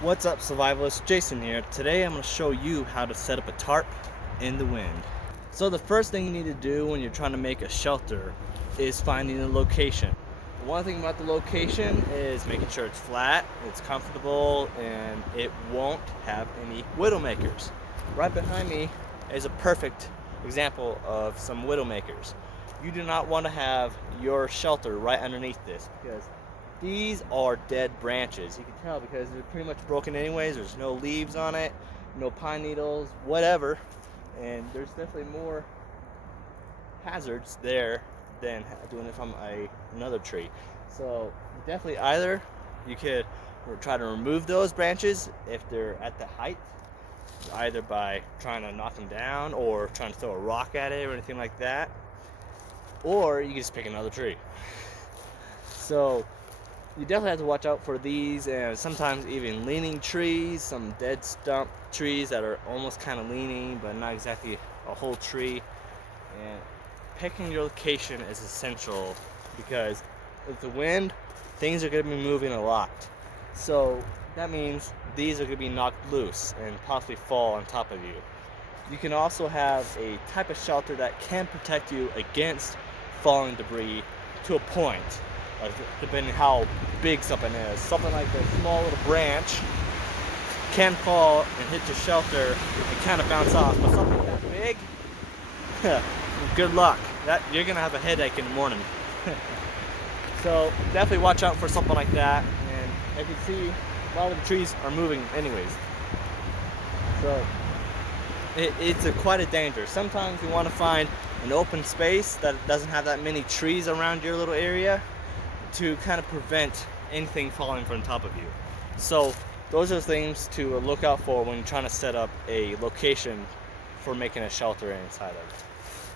What's up, survivalists? Jason here. Today I'm going to show you how to set up a tarp in the wind. So the first thing you need to do when you're trying to make a shelter is finding a location. One thing about the location is making sure it's flat, it's comfortable, and it won't have any widowmakers. Right behind me is a perfect example of some widowmakers. You do not want to have your shelter right underneath this because these are dead branches. You can tell because they're pretty much broken anyways. There's no leaves on it, no pine needles, whatever. And there's definitely more hazards there than doing it from another tree. So definitely either you could try to remove those branches if they're at the height, either by trying to knock them down or trying to throw a rock at it or anything like that, or you can just pick another tree. So you definitely have to watch out for these and sometimes even leaning trees, some dead stump trees that are almost kind of leaning but not exactly a whole tree. And picking your location is essential because with the wind, things are going to be moving a lot. So that means these are going to be knocked loose and possibly fall on top of you. You can also have a type of shelter that can protect you against falling debris to a point, depending how big something is. Something like a small little branch can fall and hit your shelter and kind of bounce off, but something that big, good luck. You're gonna have a headache in the morning. So definitely watch out for something like that. And as you can see, a lot of the trees are moving anyways. So it's quite a danger. Sometimes you want to find an open space that doesn't have that many trees around your little area to kind of prevent anything falling from top of you. So those are things to look out for when you're trying to set up a location for making a shelter inside of.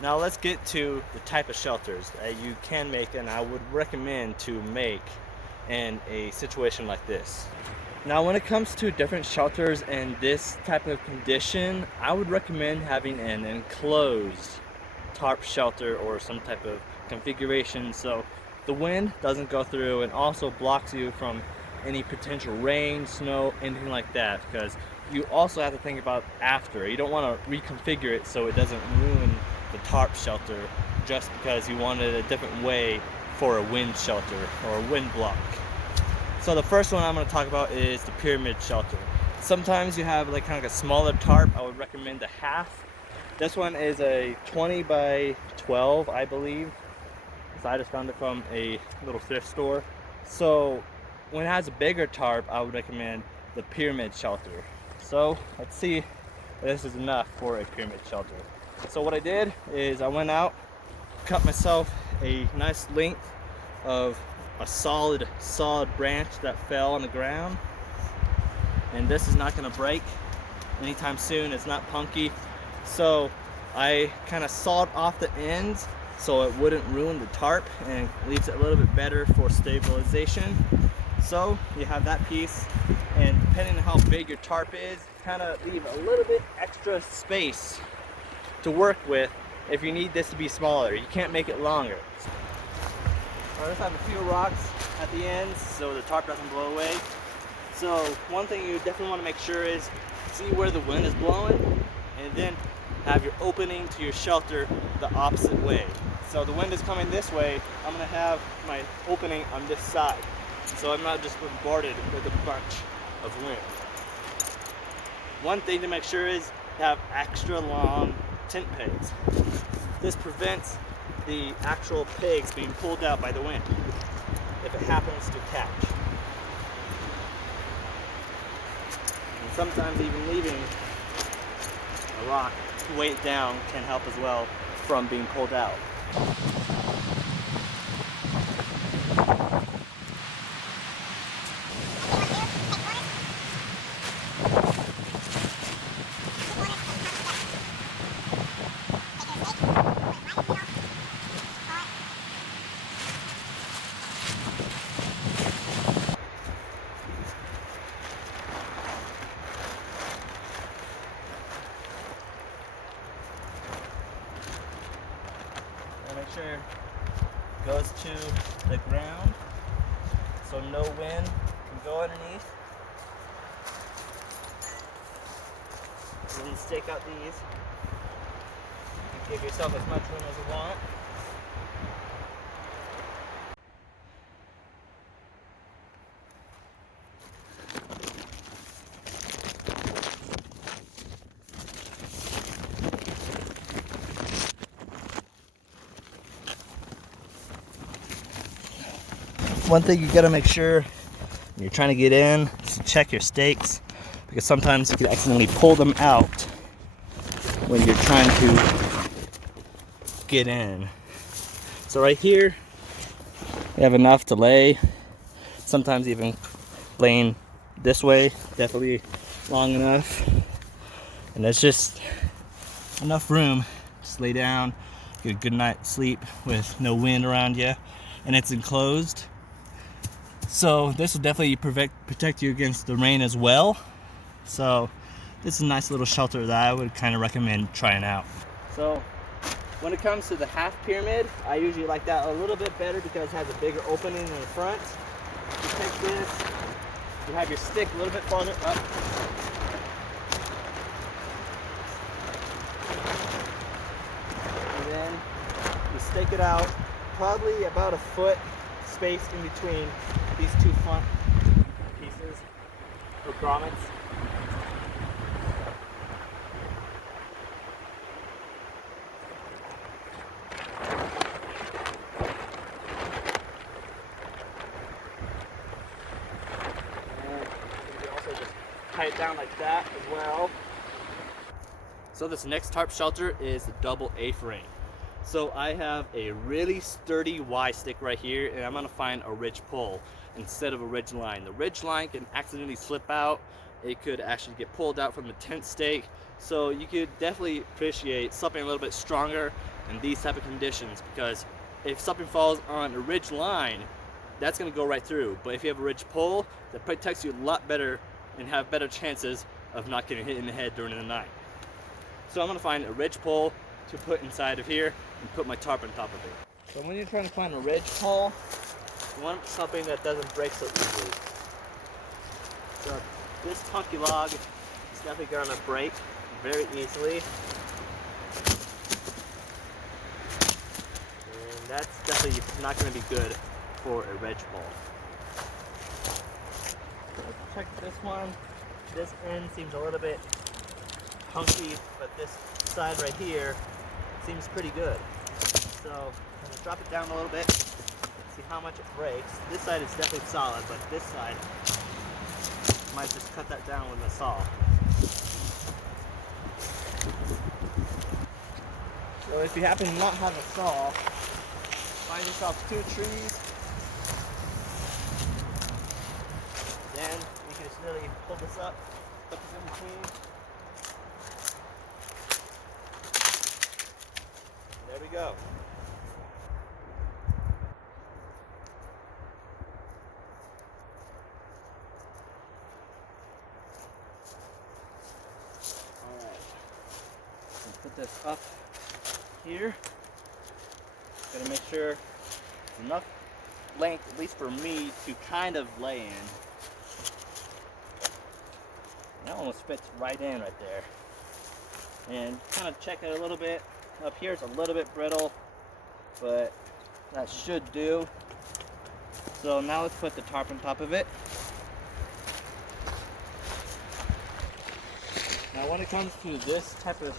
Now let's get to the type of shelters that you can make and I would recommend to make in a situation like this. Now when it comes to different shelters in this type of condition, I would recommend having an enclosed tarp shelter or some type of configuration so the wind doesn't go through and also blocks you from any potential rain, snow, anything like that, because you also have to think about after. You don't want to reconfigure it so it doesn't ruin the tarp shelter just because you wanted a different way for a wind shelter or a wind block. So the first one I'm going to talk about is the pyramid shelter. Sometimes you have like kind of like a smaller tarp. I would recommend a half. This one is a 20 by 12, I believe. So I just found it from a little thrift store. So when it has a bigger tarp, I would recommend the pyramid shelter. So let's see if this is enough for a pyramid shelter. So what I did is I went out, cut myself a nice length of a solid branch that fell on the ground. And this is not going to break anytime soon. It's not punky. So I kind of sawed off the ends so it wouldn't ruin the tarp and leaves it a little bit better for stabilization. So you have that piece, and depending on how big your tarp is, kind of leave a little bit extra space to work with if you need this to be smaller. You can't make it longer. I just have a few rocks at the ends so the tarp doesn't blow away. So one thing you definitely want to make sure is see where the wind is blowing and then have your opening to your shelter the opposite way. So the wind is coming this way, I'm going to have my opening on this side. So I'm not just bombarded with a bunch of wind. One thing to make sure is have extra long tent pegs. This prevents the actual pegs being pulled out by the wind if it happens to catch. And sometimes even leaving a rock to weigh it down can help as well from being pulled out. Make sure it goes to the ground so no wind can go underneath. and stake out these. Give yourself as much room as you want. One thing you gotta make sure when you're trying to get in is to check your stakes, because sometimes you can accidentally pull them out when you're trying to get in. So right here, we have enough to lay. Sometimes even laying this way, definitely long enough. And there's just enough room. Just lay down, get a good night's sleep with no wind around you, and it's enclosed. So this will definitely protect you against the rain as well. So this is a nice little shelter that I would kind of recommend trying out. So when it comes to the half pyramid, I usually like that a little bit better because it has a bigger opening in the front. You take this, you have your stick a little bit farther up. And then you stake it out, probably about a foot space in between these two front pieces or grommets. And you also just tie it down like that as well. So this next tarp shelter is the double A-frame. So I have a really sturdy Y stick right here, and I'm gonna find a ridge pole instead of a ridge line. The ridge line can accidentally slip out. It could actually get pulled out from the tent stake. So you could definitely appreciate something a little bit stronger in these type of conditions, because if something falls on a ridge line, that's gonna go right through. But if you have a ridge pole, that protects you a lot better and have better chances of not getting hit in the head during the night. So I'm gonna find a ridge pole to put inside of here and put my tarp on top of it. So when you're trying to find a ridge pole, you want something that doesn't break so easily. So this chunky log is definitely gonna break very easily. And that's definitely not gonna be good for a ridge pole. So check this one. This end seems a little bit hunky, but this side right here seems pretty good. So I'm gonna drop it down a little bit, see how much it breaks. This side is definitely solid, but this side might just cut that down with a saw. So if you happen to not have a saw, find yourself 2 trees. Then you can just really pull this up, put this in between. There we go. Alright. Put this up here. Gotta make sure it's enough length, at least for me, to kind of lay in. That almost fits right in right there. And kind of check it a little bit. Up here it's a little bit brittle, but that should do. So now let's put the tarp on top of it. Now when it comes to this type of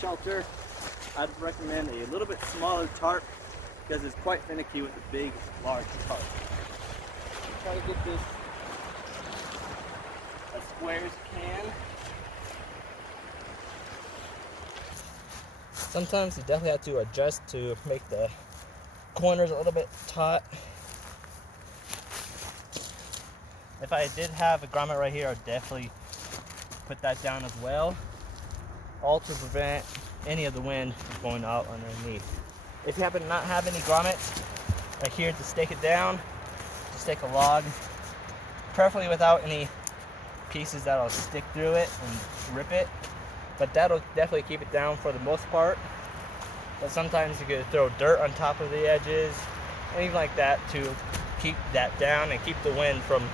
shelter, I'd recommend a little bit smaller tarp because it's quite finicky with a big, large tarp. Try to get this as square as you can. Sometimes you definitely have to adjust to make the corners a little bit taut. If I did have a grommet right here, I'd definitely put that down as well, all to prevent any of the wind from going out underneath. If you happen to not have any grommets right here to stake it down, just take a log, preferably without any pieces that'll stick through it and rip it. But that'll definitely keep it down for the most part. But sometimes you could throw dirt on top of the edges, anything like that to keep that down and keep the wind from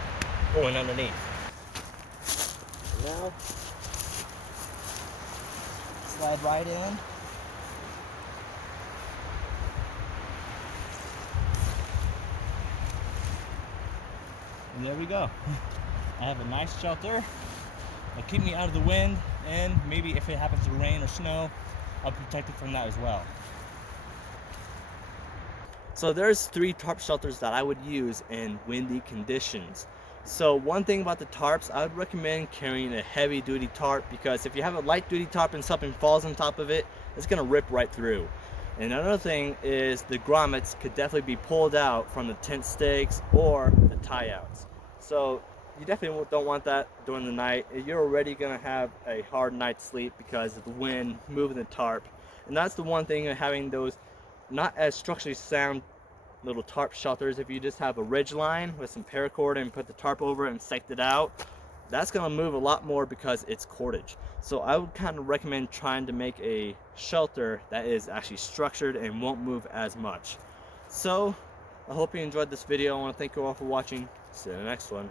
going underneath. And now, slide right in. And there we go. I have a nice shelter. It'll keep me out of the wind, and maybe if it happens to rain or snow, I'll be protected from that as well. So there's 3 tarp shelters that I would use in windy conditions. So one thing about the tarps, I would recommend carrying a heavy duty tarp, because if you have a light duty tarp and something falls on top of it, it's gonna rip right through. And another thing is the grommets could definitely be pulled out from the tent stakes or the tie outs. So you definitely don't want that during the night. You're already gonna have a hard night's sleep because of the wind moving the tarp. And that's the one thing of having those not as structurally sound little tarp shelters. If you just have a ridge line with some paracord and put the tarp over it and staked it out, that's going to move a lot more because it's cordage. So I would kind of recommend trying to make a shelter that is actually structured and won't move as much. So I hope you enjoyed this video. I want to thank you all for watching. See you in the next one.